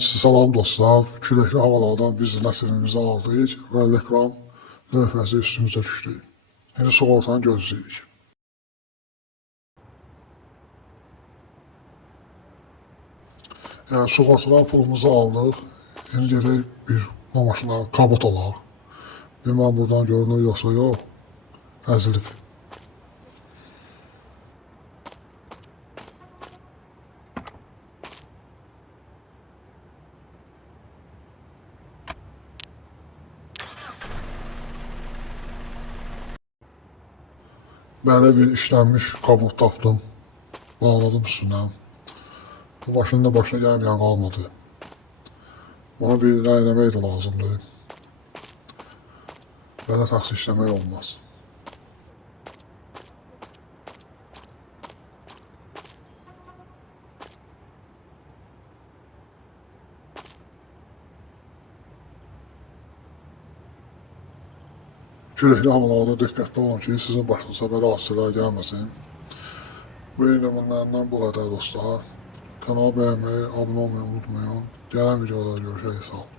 Salam dostlar, küləkli havalardan biz nəsibimizi aldıq və reklam lövhəsi üstümüzə düşdü. İndi sığortanı gözləyirik. Yəni sığortadan pulumuzu aldıq. İndi gedək bir maşına kabot alaq. Bilməm buradan görünür yoxsa yox. Əzilib. Belə bir işlənmiş kabot tapdım. Bağladım üstünə. Bu maşının da başına gəlməyən qalmadı. Ona bir rəyləmək də lazımdır. Belə taksi işləmək olmaz. Küləkli havalarda diqqətli olun ki, sizin başınıza belə hadisələr gəlməsin. Bu videolardan bu qədər dostlar. Kanalı bəyənməyi, abunə olmayı unutmayın. Gələn videoda görüşək, sağ olun.